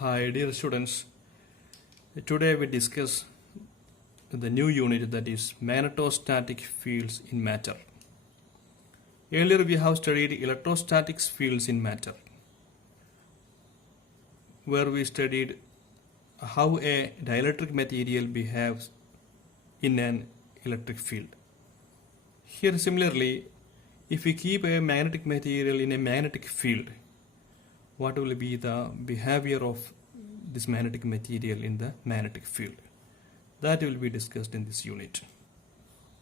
Hi dear students, today we discuss the new unit, that is magnetostatic fields in matter. Earlier we have studied electrostatic fields in matter, where we studied how a dielectric material behaves in an electric field. Here similarly, if we keep a magnetic material in a magnetic field, what will be the behavior of this magnetic material in the magnetic field? That will be discussed in this unit.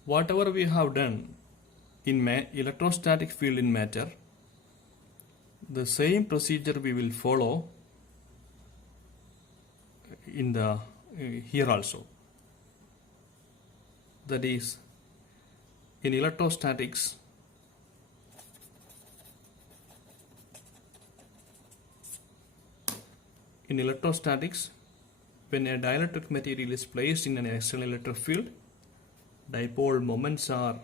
Whatever we have done in electrostatic field in matter, the same procedure we will follow in the here also. That is, in electrostatics, when a dielectric material is placed in an external electric field, dipole moments are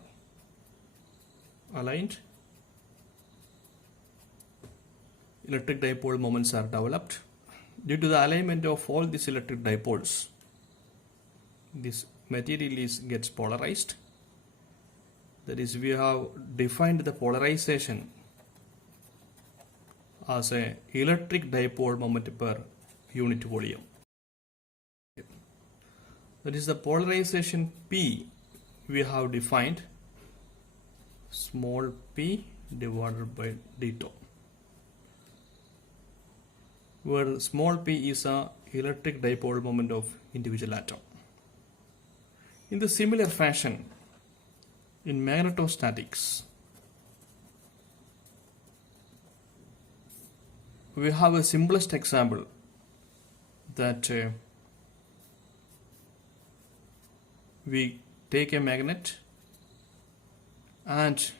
aligned, electric dipole moments are developed. Due to the alignment of all these electric dipoles, this material gets polarized. That is, we have defined the polarization as a electric dipole moment per unit volume. That is, the polarization P we have defined small p divided by d-tau, where small p is a electric dipole moment of individual atom. In the similar fashion, in magnetostatics, we have a simplest example, that we take a magnet and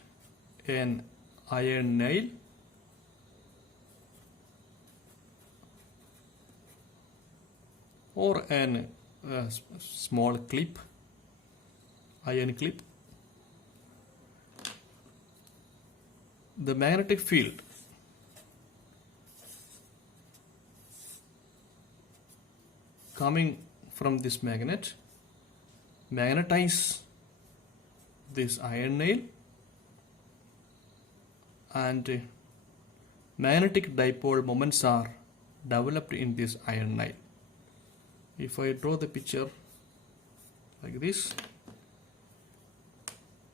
an iron nail or a small clip, iron clip. The magnetic field coming from this magnet magnetize this iron nail, and magnetic dipole moments are developed in this iron nail. If I draw the picture like this,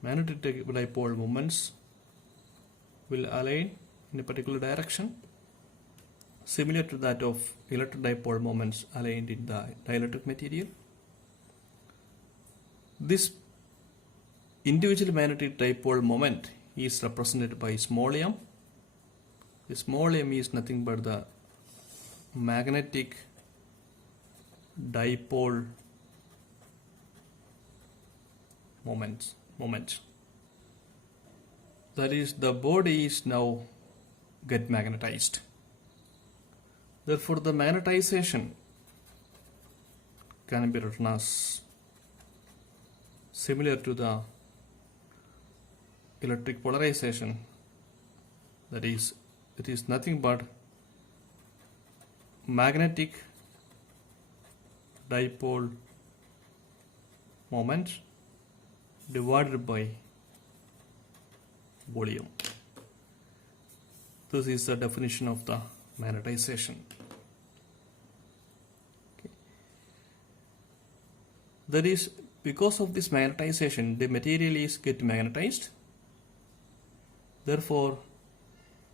magnetic dipole moments will align in a particular direction, similar to that of electric dipole moments aligned in the dielectric material. This individual magnetic dipole moment is represented by small m. The small m is nothing but the magnetic dipole moment. That is, the body is now get magnetized. Therefore, the magnetization can be written as similar to the electric polarization. That is, it is nothing but magnetic dipole moment divided by volume. This is the definition of the magnetization. Okay. That is, because of this magnetization, the material is get magnetized. Therefore,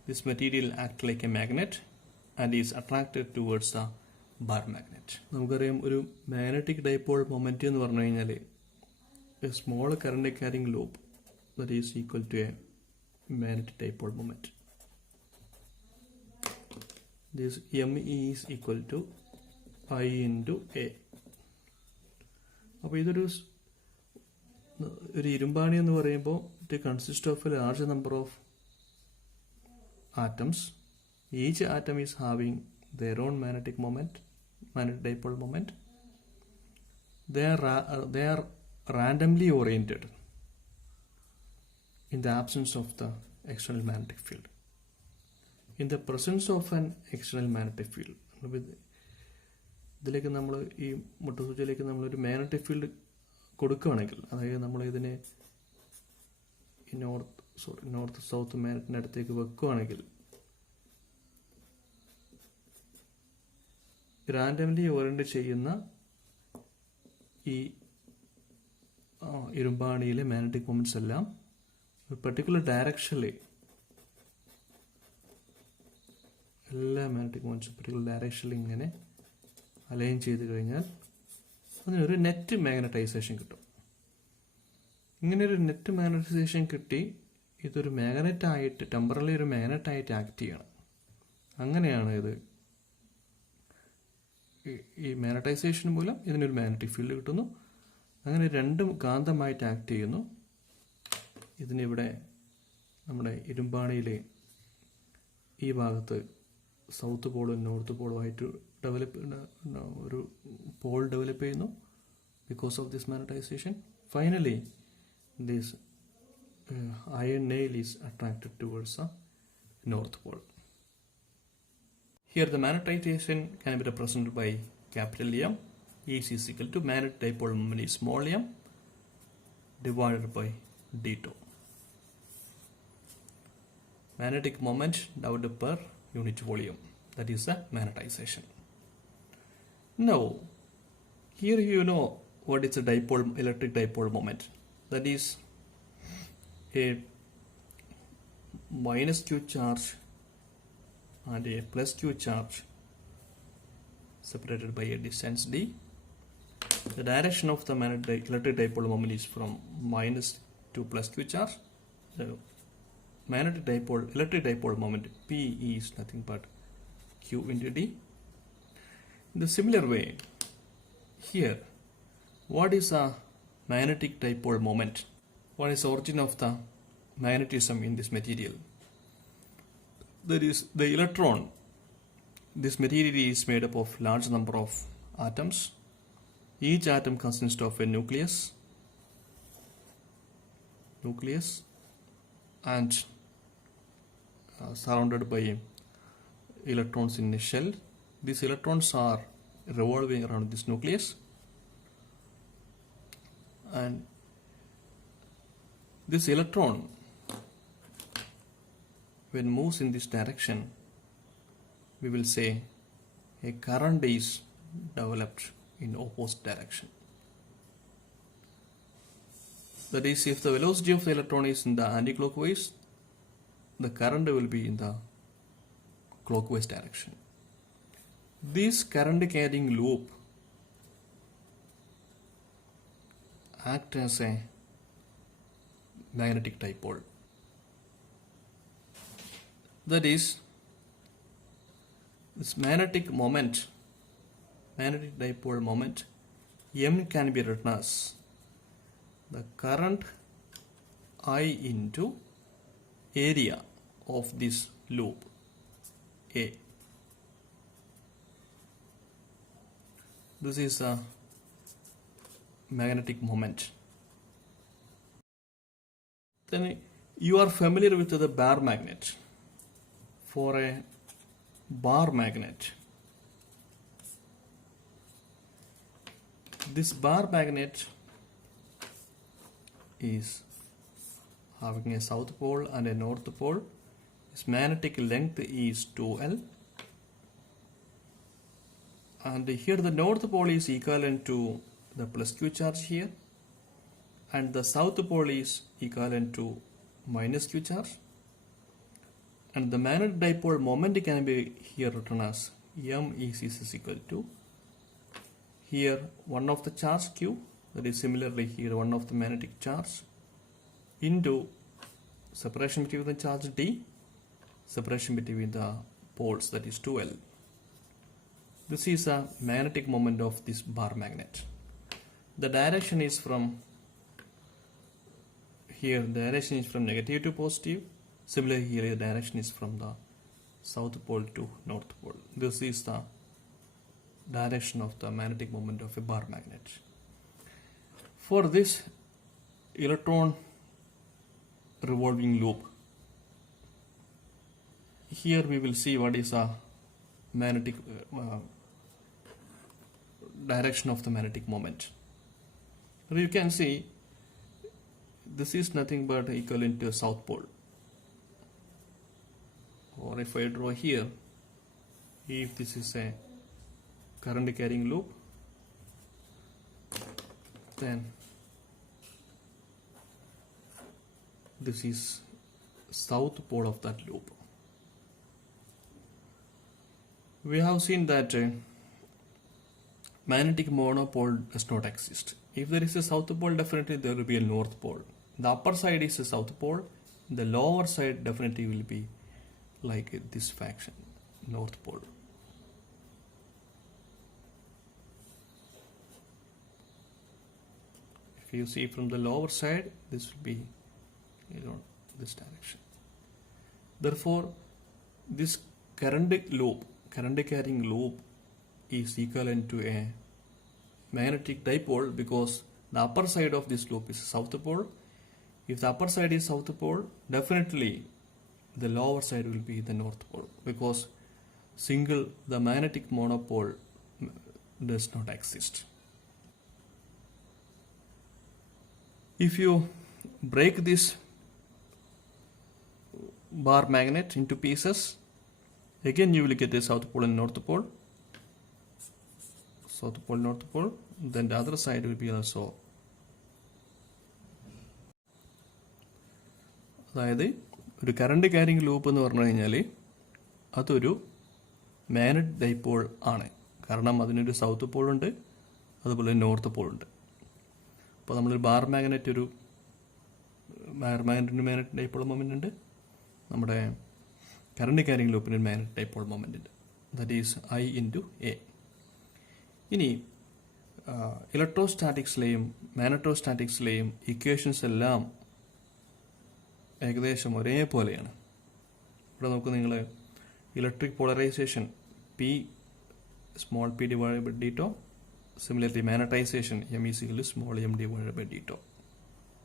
this material acts like a magnet and is attracted towards the bar magnet. നമുക്കറിയാം, ഒരു magnetic dipole moment എന്ന് പറഞ്ഞു കഴിഞ്ഞാൽ a small current carrying loop that is equal to a magnetic dipole moment. This M is equal to I into A. അപ്പോൾ ഇതൊരു ഇരുമ്പാണി എന്ന് പറയുമ്പോൾ it consists of a large number of atoms. Each atom is having their own magnetic dipole moment. They are randomly oriented in the absence of the external magnetic field. In the presence of an external magnetic field, ഇതിലേക്ക് നമ്മൾ ഈ മുട്ടുസൂചിയിലേക്ക് നമ്മളൊരു magnetic field കൊടുക്കുകയാണെങ്കിൽ, അതായത് നമ്മൾ ഇതിനെ ഈ north south മാഗ്നറ്റിൻ്റെ അടുത്തേക്ക് വെക്കുകയാണെങ്കിൽ റാൻഡംലി ഓറിയന്റ് ചെയ്യുന്ന ഈ ഇരുമ്പാണിയിലെ മാഗ്നറ്റിക് മൊമെന്റ്സ് എല്ലാം ഒരു പെർട്ടിക്കുലർ ഡയറക്ഷനിൽ, എല്ലാ മാഗ്നറ്റിക് മൊമെന്റ്സും പെർട്ടിക്കുലർ ഡയറക്ഷനിൽ ഇങ്ങനെ അലൈൻ ചെയ്ത് കഴിഞ്ഞാൽ അതിനൊരു നെറ്റ് മാഗ്നറ്റൈസേഷൻ കിട്ടും. ഇങ്ങനെ ഒരു നെറ്റ് മാഗ്നറ്റൈസേഷൻ കിട്ടി ഇതൊരു മാഗ്നറ്റായിട്ട്, ടെമ്പറലി ഒരു മാഗ്നറ്റായിട്ട് ആക്ട് ചെയ്യണം. അങ്ങനെയാണ് ഇത്, ഈ മാഗ്നറ്റൈസേഷൻ മൂലം ഇതിനൊരു മാഗ്നറ്റിക് ഫീൽഡ് കിട്ടുന്നു. അങ്ങനെ രണ്ടും കാന്തമായിട്ട് ആക്ട് ചെയ്യുന്നു. ഇതിനിവിടെ നമ്മുടെ ഇരുമ്പാണിയിൽ ഈ ഭാഗത്ത് സൗത്ത് പോളും നോർത്ത് പോളും ആയിട്ട് ഒരു പോൾ ഡെവലപ്പ് ചെയ്യുന്നു because of this magnetisation. Finally this iron nail is attracted towards the north pole. Here the magnetization can be represented by capital M. E is equal to magnetic dipole moment is small m divided by d2. Magnetic moment divided per unit volume, that is the magnetization. Now here you know what is a dipole, electric dipole moment. That is a minus q charge and a plus q charge separated by a distance d. The direction of the electric dipole moment is from minus to plus q charge. The electric dipole moment P is nothing but q into d. In the similar way, here, what is a magnetic dipole moment? What is the origin of the magnetism in this material? That is, the electron. This material is made up of large number of atoms. Each atom consists of a nucleus and surrounded by electrons in a shell. These electrons are revolving around this nucleus, and this electron, when moves in this direction, we will say a current is developed in opposite direction. That is, if the velocity of the electron is in the anti-clockwise, the current will be in the clockwise direction. This current carrying loop act as a magnetic dipole. That is, this magnetic dipole moment M can be written as the current I into area of this loop A. This is a magnetic moment. Then you are familiar with the bar magnet. For a bar magnet, this bar magnet is having a south pole and a north pole. Its magnetic length is 2L, and here the north pole is equivalent to the plus q charge here, and the south pole is equivalent to minus q charge, and the magnetic dipole moment can be here written as M is equal to here one of the charge q, that is similarly here one of the magnetic charge, into separation between the charge d, separation between the poles, that is 2L. This is a magnetic moment of this bar magnet. The direction is from here, the direction is from negative to positive. Similarly here the direction is from the south pole to north pole. This is the direction of the magnetic moment of a bar magnet. For this electron revolving loop, here we will see what is a magnetic direction of the magnetic moment. So you can see this is nothing but equivalent to a south pole. Or if I draw here, if this is a current carrying loop, then this is south pole of that loop. We have seen that magnetic monopole does not exist. If there is a south pole, definitely there will be a north pole. The upper side is a south pole, the lower side definitely will be like this faction, north pole. If you see from the lower side, this will be, this direction. Therefore, this current carrying loop is equivalent to a magnetic dipole, because the upper side of this loop is south pole. If the upper side is south pole, definitely the lower side will be the north pole, because the magnetic monopole does not exist. If you break this bar magnet into pieces, again you will get a south pole and north pole. South pole, north pole. Then the other side will be also. അതായത് ഒരു current carrying loop എന്ന് പറഞ്ഞു കഴിഞ്ഞാൽ അതൊരു magnet dipole ആണ്. കാരണം അതിനൊരു south Paul ഉണ്ട്, അതുപോലെ നോർത്ത് പോൾ ഉണ്ട്. അപ്പോൾ നമ്മളൊരു bar magnet magnet dipole moment ഉണ്ട്, നമ്മുടെ കറണ്ട് ക്യാരിങ് ലൂപ്പിന് മാഗ്നറ്റ് ഡൈപോൾ മൊമെൻ്റ് ഉണ്ട്. That is I into A. ഇനി ഇലക്ട്രോസ്റ്റാറ്റിക്സിലെയും മാഗ്നറ്റോസ്റ്റാറ്റിക്സിലെയും ഇക്വേഷൻസ് എല്ലാം ഏകദേശം ഒരേപോലെയാണ്. ഇവിടെ നോക്കൂ നിങ്ങൾ, electric polarisation P small p divide by d tau. Similarly magnetisation M is equal to small m divide by d tau.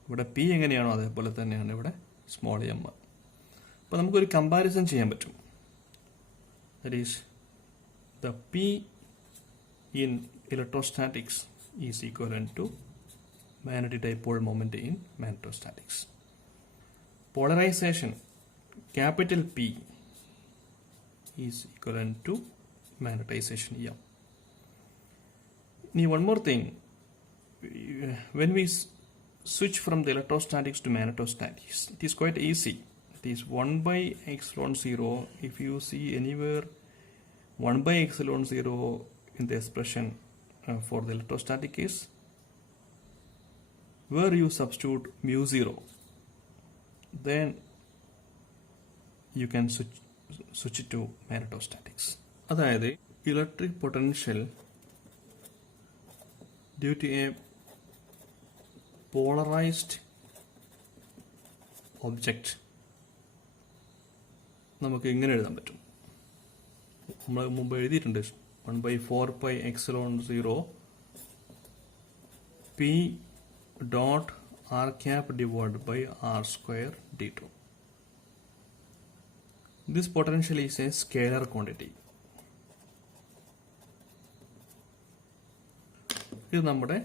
ഇവിടെ P എങ്ങനെയാണോ അതേപോലെ തന്നെയാണ് ഇവിടെ സ്മോൾ m. അപ്പോൾ നമുക്കൊരു കമ്പാരിസൺ ചെയ്യാൻ പറ്റും. That is the P in electrostatics is equivalent to magnetic dipole moment in magnetostatics. Polarization capital P is equivalent to magnetization M. Now one more thing, when we switch from the electrostatics to magnetostatics, it is quite easy. It is 1 by epsilon 0. If you see anywhere 1 by epsilon 0 in the expression for the electrostatic case, where you substitute mu 0, then you can switch it to magnetostatics. അതായത് electric potential due to a polarized object നമുക്ക് ഇങ്ങനെ എഴുതാൻ പറ്റും. നമ്മൾ മുമ്പ് എഴുതിയിട്ടുണ്ട് 1 by 4 pi epsilon 0 P dot r cap divided by r square d tau. This potential is a scalar quantity. ഇത് നമ്മുടെ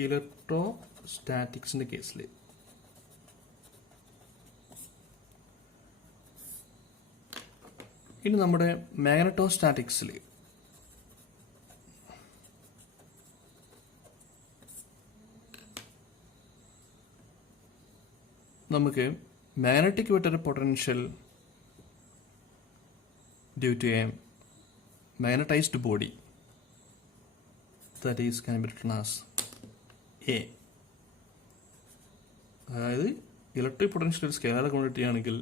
ഇലക്ട്രോസ്റ്റാറ്റിക്സിന്റെ കേസിൽ. ഇനി നമ്മുടെ മാഗ്നറ്റോസ്റ്റാറ്റിക്സിൽ നമുക്ക് magnetic vector potential due to a magnetized body, that is can be written as A. അതായത് electric potential ഒരു scalar quantity ആണെങ്കിൽ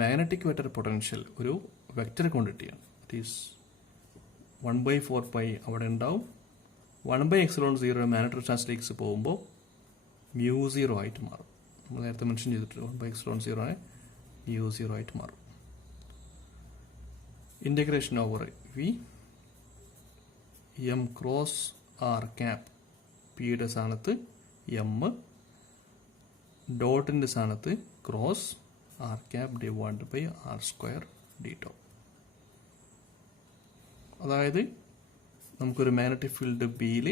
മാഗ്നറ്റിക് വെക്റ്റർ പൊട്ടൻഷ്യൽ ഒരു വെക്റ്റർ ക്വാണ്ടിറ്റിയാണ്. ഇറ്റ് ഈസ് 1 by 4 pi അവിടെ ഉണ്ടാവും. 1 by epsilon 0 മാഗ്നറ്റോസ്റ്റാറ്റിക്സ് പോകുമ്പോൾ mu 0 ആയിട്ട് മാറും. നമ്മൾ നേരത്തെ മെൻഷൻ ചെയ്തിട്ടുണ്ട് 1 by epsilon 0 mu 0 ആയിട്ട് മാറും. Integration over V M cross R cap പിയുടെ സ്ഥാനത്ത് M, ഡോട്ടിൻ്റെ സ്ഥാനത്ത് cross R cap divide by R square d tau. അതായത് നമുക്കൊരു മാഗ്നറ്റിക് ഫീൽഡ് ബിയിൽ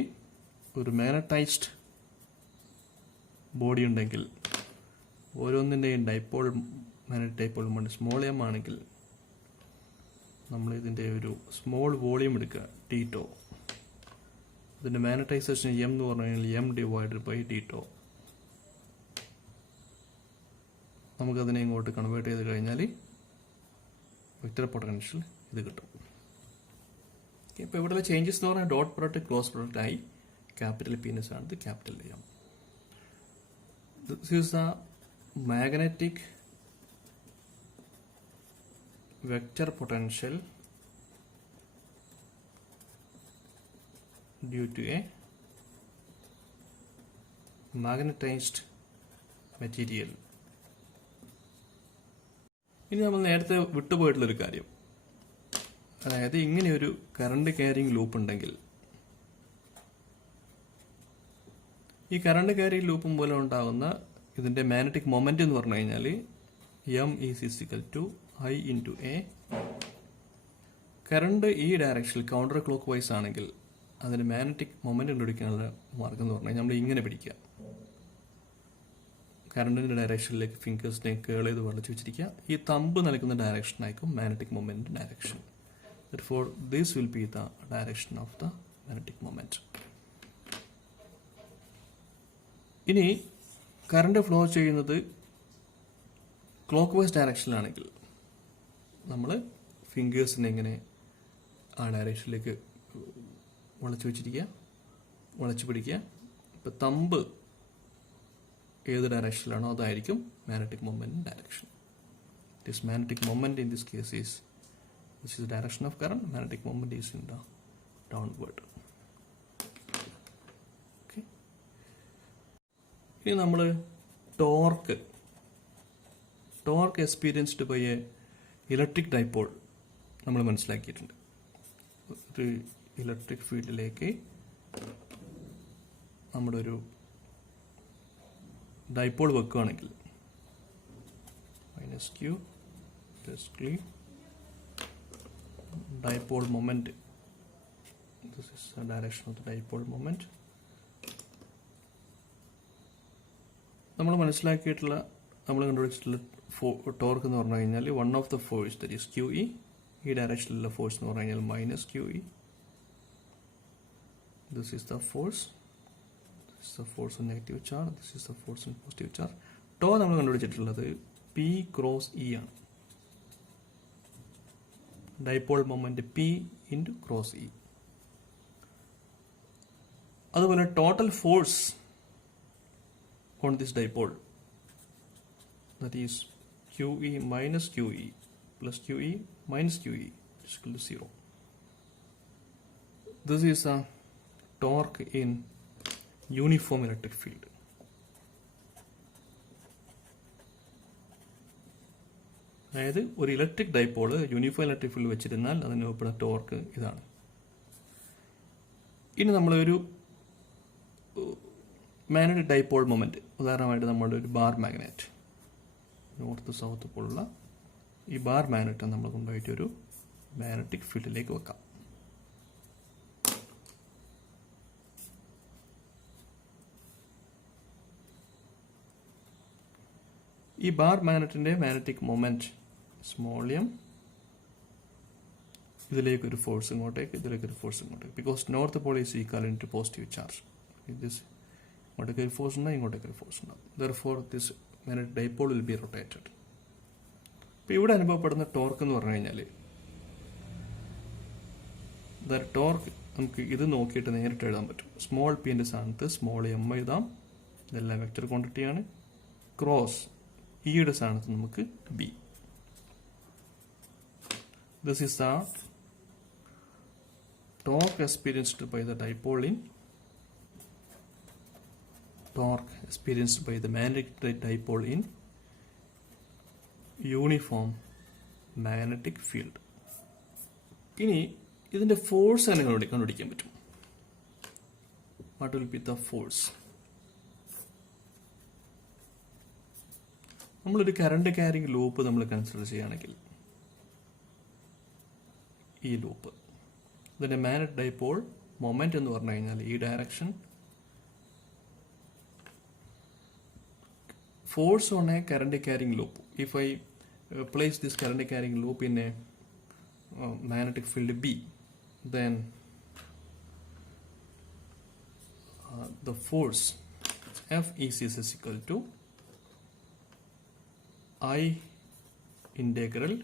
ഒരു മാഗ്നറ്റൈസ്ഡ് ബോഡി ഉണ്ടെങ്കിൽ ഓരോന്നിൻ്റെയും dipole magnetic dipole moment small m ആണെങ്കിൽ നമ്മൾ ഇതിൻ്റെ ഒരു സ്മോൾ വോളിയം എടുക്കുക ടീറ്റോ. ഇതിൻ്റെ മാഗ്നറ്റൈസേഷൻ എം എന്ന് പറഞ്ഞു കഴിഞ്ഞാൽ എം ഡിവൈഡഡ് ബൈ ടീറ്റോ. നമുക്കതിനെ ഇങ്ങോട്ട് കൺവേർട്ട് ചെയ്ത് കഴിഞ്ഞാൽ വെക്റ്റർ പൊട്ടൻഷ്യൽ ഇത് കിട്ടും. ഇപ്പോൾ ഇവിടെയുള്ള ചേഞ്ചസ് എന്ന് പറഞ്ഞാൽ ഡോട്ട് പ്രോഡക്റ്റ് ക്ലോസ് പ്രോഡക്റ്റ് ആയി ക്യാപിറ്റൽ പീനസ് ആണ് capital M. This is the magnetic vector potential due to a magnetized material. ഇനി നമ്മൾ നേരത്തെ വിട്ടുപോയിട്ടുള്ളൊരു കാര്യം, അതായത് ഇങ്ങനെ ഒരു കറണ്ട് ക്യാരിങ് ലൂപ്പ് ഉണ്ടെങ്കിൽ ഈ കറണ്ട് ക്യാരിങ് ലൂപ്പ് മൂലം ഉണ്ടാകുന്ന ഇതിന്റെ മാഗ്നറ്റിക് മൊമെന്റ് എന്ന് പറഞ്ഞു കഴിഞ്ഞാൽ M is equal to I into A. Current ഈ ഡയറക്ഷനിൽ കൗണ്ടർ ക്ലോക്ക് വൈസ് ആണെങ്കിൽ അതിന് മാഗ്നറ്റിക് മൊമെന്റ് കണ്ടുപിടിക്കാനുള്ള മാർഗം എന്ന് പറഞ്ഞാൽ നമ്മൾ ഇങ്ങനെ പിടിക്കുക, കറണ്ടിന്റെ ഡയറക്ഷനിലേക്ക് ഫിംഗേഴ്സിനെ കേൾ ചെയ്ത് വളച്ചു വെച്ചിരിക്കുക. ഈ തമ്പ് നൽകുന്ന ഡയറക്ഷനായിരിക്കും magnetic moment direction. Therefore, this will be the direction of the magnetic moment. ഇനി കറണ്ട് ഫ്ലോ ചെയ്യുന്നത് ക്ലോക്ക് വൈസ് ഡയറക്ഷനിലാണെങ്കിൽ നമ്മൾ ഫിംഗേഴ്സിനെ ഇങ്ങനെ ആ ഡയറക്ഷനിലേക്ക് വളച്ചു വെച്ചിരിക്കുക, വളച്ചു പിടിക്കുക. ഇപ്പം തമ്പ് ഏത് ഡയറക്ഷനിലാണോ അതായിരിക്കും magnetic moment direction. This magnetic moment in this case is which is the direction of current. Magnetic moment is in the downward. Okay. ഇനി നമ്മൾ torque experienced by a electric dipole നമ്മൾ മനസ്സിലാക്കിയിട്ടുണ്ട്. ഒരു ഇലക്ട്രിക് ഫീൽഡിലേക്ക് നമ്മുടെ ഒരു ഡൈപോൾ വെക്കുകയാണെങ്കിൽ minus Q plus dipole moment. This is the direction of the dipole moment. നമ്മൾ മനസ്സിലാക്കിയിട്ടുള്ള നമ്മൾ കണ്ടുപിടിച്ചിട്ടുള്ള ടോർക്ക് എന്ന് പറഞ്ഞു കഴിഞ്ഞാൽ one of the force that is q E. ഈ ഡയറക്ഷനിലുള്ള ഫോഴ്സ് എന്ന് പറഞ്ഞു കഴിഞ്ഞാൽ minus q E. This is the force, this is the force in negative charge, this is the force in positive charge. ടോ നമ്മൾ കണ്ടുപിടിച്ചിട്ടുള്ളത് പി ക്രോസ് ഇ ആണ്. Dipole moment p into cross E. അതുപോലെ total force on this dipole that is q E minus q E plus q E minus q E is equal to 0. This is a torque in uniform electric field. അതായത് ഒരു electric dipole uniform electric field വെച്ചിരുന്നാൽ അതിന് ഉൾപ്പെടുന്ന torque ഇതാണ്. ഇനി നമ്മളൊരു magnetic dipole moment, ഉദാഹരണമായിട്ട് നമ്മുടെ ഒരു ബാർ മാഗ്നറ്റ്, നോർത്ത് സൗത്ത് പോലുള്ള ഈ ബാർ മാഗ്നറ്റ് നമ്മൾ കൊണ്ടുപോയിട്ട് ഒരു മാഗ്നറ്റിക് ഫീൽഡിലേക്ക് വെക്കാം. ഈ ബാർ മാഗ്നറ്റിന്റെ മാഗ്നറ്റിക് മൊമെന്റ് സ്മോൾ എം, ഇതിലേക്കൊരു ഫോഴ്സ് ഇങ്ങോട്ടേക്ക്, ഇതിലേക്കൊരു ഫോഴ്സ് ഇങ്ങോട്ടേക്ക്. Because north pole is equal to positive charge. ഇങ്ങോട്ടേക്ക് ഒരു ഫോഴ്സ് ഉണ്ടാകും, ഇങ്ങോട്ടേക്ക് ഒരു ഫോഴ്സ് ഉണ്ടാകും. Therefore, this magnetic dipole will be rotated. ഇപ്പോൾ ഇവിടെ അനുഭവപ്പെടുന്ന ടോർക്ക് എന്ന് പറഞ്ഞു കഴിഞ്ഞാൽ ടോർക്ക് നമുക്ക് ഇത് നോക്കിയിട്ട് നേരിട്ട് എഴുതാൻ പറ്റും. സ്മോൾ പിന്റെ സ്ഥാനത്ത് സ്മോൾ എം എഴുതാം, ഇതെല്ലാം വെക്റ്റർ ക്വാണ്ടിറ്റിയാണ്. ക്രോസ് ഇയുടെ സ്ഥാനത്ത് നമുക്ക് B. This is the torque experienced by the dipole in magnetic dipole in uniform magnetic field. ഇനി ഇതിന്റെ ഫോഴ്സ് എങ്ങനെ കണ്ടുപിടിക്കാൻ പറ്റും? What will be the force? നമ്മളൊരു കറണ്ട് ക്യാരിങ് ലൂപ്പ് നമ്മൾ കൺസിഡർ ചെയ്യുകയാണെങ്കിൽ ഈ ലൂപ്പ് ഇതിന്റെ മാഗ്നറ്റിക് ഡൈപോൾ മൊമെന്റ് എന്ന് പറഞ്ഞു കഴിഞ്ഞാൽ ഈ direction, force on a current carrying loop. If I place this current carrying loop in a magnetic field B, then the force F is equal to I integral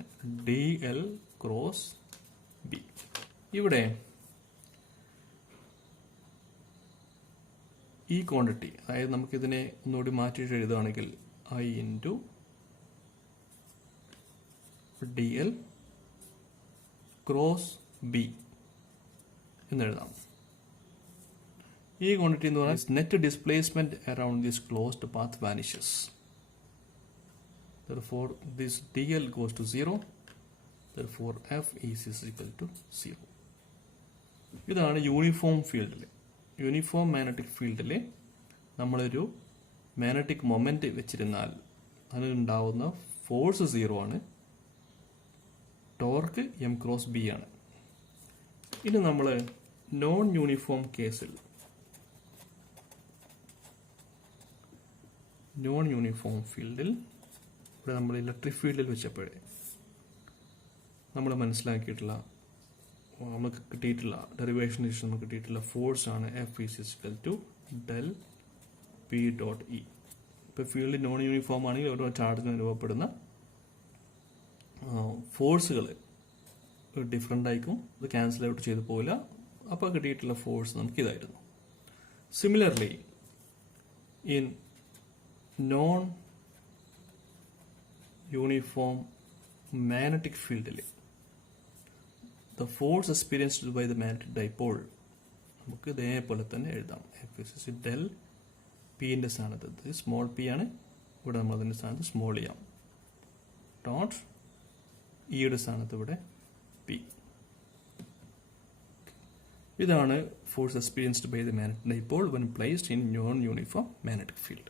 dl cross B. ഇവിടെ ഈ quantity, അതായത് നമുക്കിതിനെ ഒന്നുകൂടി മാറ്റിയിട്ട് എഴുതുകയാണെങ്കിൽ I into D L cross B എന്നെഴുതാം. ഈ quantity എന്ന് പറഞ്ഞാൽ net displacement around this closed path vanishes. Therefore, this dl goes to 0. Therefore, F is equal to 0. ഇതാണ് യൂണിഫോം ഫീൽഡിൽ. യൂണിഫോം മാഗ്നറ്റിക് ഫീൽഡിൽ നമ്മളൊരു മാഗ്നറ്റിക് മൊമെന്റ് വെച്ചിരുന്നാൽ അതിനുണ്ടാവുന്ന ഫോഴ്സ് 0 ആണ്, ടോർക്ക് എം ക്രോസ് ബി ആണ്. ഇനി നമ്മൾ നോൺ യൂണിഫോം കേസിൽ, നോൺ യൂണിഫോം ഫീൽഡിൽ ഇവിടെ നമ്മൾ ഇലക്ട്രിക് ഫീൽഡിൽ വെച്ചപ്പോഴേ നമ്മൾ മനസ്സിലാക്കിയിട്ടുള്ള, നമുക്ക് കിട്ടിയിട്ടുള്ള ഡെറിവേഷൻ നമുക്ക് കിട്ടിയിട്ടുള്ള ഫോഴ്സ് ആണ് F is equal to del P dot E. ഇപ്പോൾ ഫീൽഡ് നോൺ യൂണിഫോം ആണെങ്കിൽ ഓരോ ചാർജിന് അനുഭവപ്പെടുന്ന ഫോഴ്സുകൾ ഡിഫറെൻ്റ് ആയിരിക്കും, ഇത് ക്യാൻസൽ ഔട്ട് ചെയ്ത് പോകില്ല. അപ്പോൾ കിട്ടിയിട്ടുള്ള ഫോഴ്സ് നമുക്ക് ഇതായിരുന്നു. Similarly in non uniform magnetic ഫീൽഡിൽ the force experienced by the magnetic dipole നമുക്ക് ഇതേപോലെ തന്നെ എഴുതാം. എഫ് ഡെൽ പിന്റെ സ്ഥാനത്ത് ഇത് സ്മോൾ പി ആണ്, ഇവിടെ നമ്മൾ അതിന്റെ സ്ഥാനത്ത് സ്മോൾ ചെയ്യാം. ഡോട്ട് ഇയുടെ സ്ഥാനത്ത് ഇവിടെ പി. ഇതാണ് force experienced by the magnetic dipole when placed in non-uniform magnetic field.